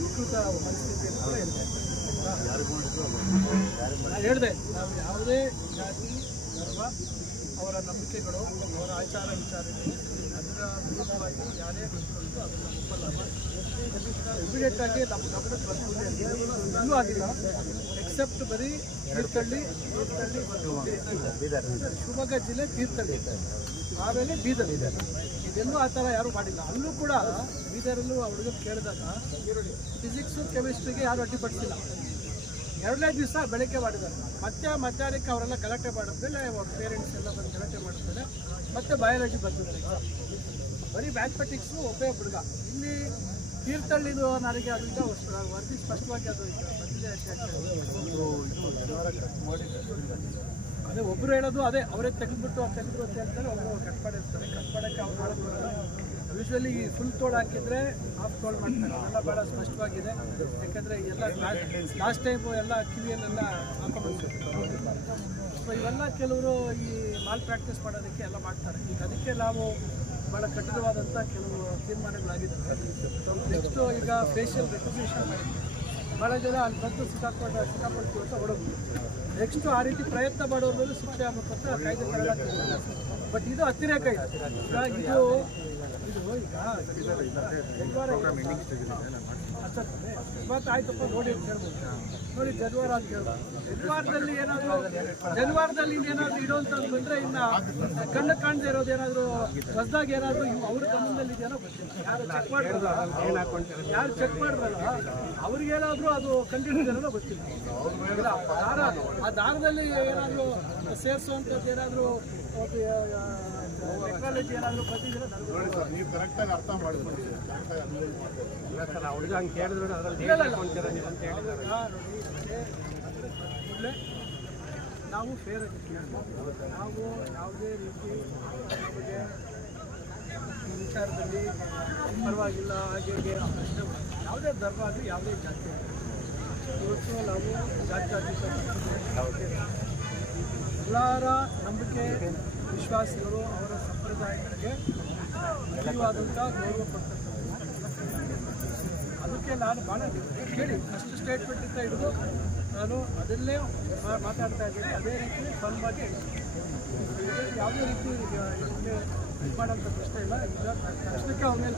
ವಿಕೃತ ಪರಿಸ್ಥಿತಿ ಅಂತ ನಾನು ಹೇಳಿದೆ ನಾವು ಯಾವುದೇ ಜಾತಿ ಧರ್ಮ ಅವರ ನಂಬಿಕೆಗಳು ಅವರ ಆಚಾರ ವಿಚಾರಗಳು ಅದರ ವಿರುದ್ಧವಾಗಿ ಯಾರೇ ನಿಂತ್ಕೊಂಡು ಅದನ್ನು ಒಪ್ಪಲ್ಲ ಇಮಿಡಿಯೇಟ್ ಆಗಿ ನಮ್ಮ ಗಮನಕ್ಕೆ ಇನ್ನೂ ಆಗಿಲ್ಲ. ಎಕ್ಸೆಪ್ಟ್ ಬರೀ ತೀರ್ಥಹಳ್ಳಿ ಶಿವಮೊಗ್ಗ ಜಿಲ್ಲೆ ತೀರ್ಥಹಳ್ಳಿ. ಆಮೇಲೆ ಬೀದರ್ ಇದೆ ಇದೆಲ್ಲೂ ಆ ಥರ ಯಾರೂ ಮಾಡಿಲ್ಲ. ಅಲ್ಲೂ ಕೂಡ ಬೀದರಲ್ಲೂ ಆ ಹುಡುಗರು ಕೇಳಿದಾಗ ಫಿಸಿಕ್ಸು ಕೆಮಿಸ್ಟ್ರಿಗೆ ಯಾರು ಅಡ್ಡಿಪಡಿಸಿಲ್ಲ ಎರಡನೇ ದಿವಸ ಬೆಳಗ್ಗೆ ಮಾಡಿದ್ದಾರೆ. ಮತ್ತೆ ಮಧ್ಯಾಹ್ನಕ್ಕೆ ಅವರೆಲ್ಲ ಗಲಾಟೆ ಮಾಡಿದ್ಮೇಲೆ ಪೇರೆಂಟ್ಸ್ ಎಲ್ಲ ಬಂದು ಗಲಾಟೆ ಮಾಡಿದ್ಮೇಲೆ ಮತ್ತೆ ಬಯಾಲಜಿ ಬರ್ತಿದ್ದಾರೆ ಬರೀ ಮ್ಯಾಥಮೆಟಿಕ್ಸು ಒಬ್ಬೇ ಹುಡುಗ. ಇಲ್ಲಿ ತೀರ್ಥಳ್ಳಿದು ನನಗೆ ಅದರಿಂದ ವರದಿ ಸ್ಪಷ್ಟವಾಗಿ ಅದು ಬಂದಿದೆ ಅಂತ. ಅದೇ ಒಬ್ರು ಹೇಳೋದು ಅದೇ ಅವರೇ ತೆಗೆದ್ಬಿಟ್ಟು ತೆಗೆದ್ರು ಅಂತ ಹೇಳ್ತಾರೆ ಒಬ್ಬರು ಕಟ್ ಮಾಡಿರ್ತಾರೆ. ಕಟ್ ಅವ್ರು ಮಾಡೋದು ಯೂಶ್ವಲಿ ಈ ಫುಲ್ ತೋಳು ಹಾಕಿದ್ರೆ ಹಾಫ್ ತೋಳು ಮಾಡ್ತಾರೆ. ಎಲ್ಲ ಭಾಳ ಸ್ಪಷ್ಟವಾಗಿದೆ. ಯಾಕಂದರೆ ಎಲ್ಲ ಲಾಸ್ಟ್ ಟೈಮು ಎಲ್ಲ ಕಿವಿಯಲ್ಲೆಲ್ಲ ಹಾಕೊಂಡ್ಬಂದಿರ್ತಾರೆ ಸೊ ಇವೆಲ್ಲ ಕೆಲವರು ಈ ಮಾಲ್ ಪ್ರಾಕ್ಟೀಸ್ ಮಾಡೋದಕ್ಕೆ ಎಲ್ಲ ಮಾಡ್ತಾರೆ. ಈಗ ಅದಕ್ಕೆ ನಾವು ಭಾಳ ಕಠಿಣವಾದಂಥ ಕೆಲವು ಸೊ ನೆಕ್ಸ್ಟು ಈಗ ಫೇಶಿಯಲ್ ರೆಕಗ್ನೇಷನ್ ಮಾಡಿದ್ವಿ. ಭಾಳ ಜನ ಅಲ್ಲಿ ಬಂದು ಸಿಕ್ಕಾಕೊಂಡು ಸಿಕ್ಕಾಕೊಳ್ತೀವಿ ಅಂತ ಹೊಡೋದು ನೆಕ್ಸ್ಟ್ ಆ ರೀತಿ ಪ್ರಯತ್ನ ಮಾಡೋದ್ರಲ್ಲೂ ಶಿಕ್ಷೆ ಆಗಬೇಕು ಅಂತ ಕಾಯ್ದೆ ಬಟ್ ಇದು ಅತಿರೇಕ ಇದು ಇದು ಏನಾದ್ರು ಶನಿವಾರ ಇವತ್ತು ಆಯ್ತಪ್ಪ ನೋಡಿ ಅಂತ ಹೇಳ್ಬೋದು ನೋಡಿ ಜನಿವಾರ ಅಂತ ಹೇಳ್ಬೋದು ಜನಿವಾರದಲ್ಲಿ ಏನಾದರೂ ಜನಿವಾರದಲ್ಲಿ ಏನಾದರೂ ಅಂತ ಬಂದರೆ ಇನ್ನು ಕಣ್ಣು ಕಾಣದೇ ಇರೋದು ಏನಾದರೂ ಹೊಸದಾಗಿ ಏನಾದರೂ ಅವ್ರ ಗಮನದಲ್ಲಿ ಇದೆಯೋ ಗೊತ್ತಿಲ್ಲ ಯಾರು ಚೆಕ್ ಮಾಡಿದ್ರಲ್ಲ ಯಾರು ಚೆಕ್ ಮಾಡಿದ್ರಲ್ಲ ಅವ್ರಿಗೇನಾದರೂ ಅದು ಕಂಡಿಡಿದಿರೋ ಗೊತ್ತಿಲ್ಲ ದಾರ ಆ ದಾರದಲ್ಲಿ ಏನಾದರೂ ಸೇರಿಸುವಂಥದ್ದು ಏನಾದರೂ ಟೆಕ್ನಾಲಜಿ ಏನಾದರೂ ಸರ್ ನೀವು ಕರೆಕ್ಟಾಗಿ ಅರ್ಥ ಮಾಡ್ಕೊಂಡಿದ್ದೀರಿ? ನಾವು ಫೇರ್ ನಾವು ಯಾವುದೇ ರೀತಿ ನಮಗೆ ವಿಚಾರದಲ್ಲಿ ಪರವಾಗಿಲ್ಲ ಹಾಗೆ ಹೀಗೆ ಪ್ರಶ್ನೆ. ಯಾವುದೇ ಧರ್ಮ ಆಗಲಿ ಯಾವುದೇ ಜಾತಿ ಇವತ್ತು ನಾವು ಜಾತಿ ಜಾತಿ ಎಲ್ಲರ ನಂಬಿಕೆ ವಿಶ್ವಾಸಗಳು ಅವರ ಸಂಪ್ರದಾಯಗಳಿಗೆ ಮುಖ್ಯವಾದಂಥ ಗೌರವ ಕೊಡ್ತಕ್ಕಂಥ ಅದಕ್ಕೆ ನಾನು ಭಾಳ ಕೇಳಿ ಫಸ್ಟ್ ಸ್ಟೇಟ್ಮೆಂಟ್ ಅಂತ ಹಿಡಿದು ನಾನು ಅದನ್ನೇ ಮಾತಾಡ್ತಾ ಇದ್ದೀನಿ. ಅದೇ ರೀತಿ ಫಲ್ವಾಗಿ ಯಾವುದೇ ರೀತಿ ಇದು ಮಾಡೋಂಥ ಪ್ರಶ್ನೆ ಇಲ್ಲ. ಈಗ ತಕ್ಷಣಕ್ಕೆ ಅವ್ರ ಮೇಲೆ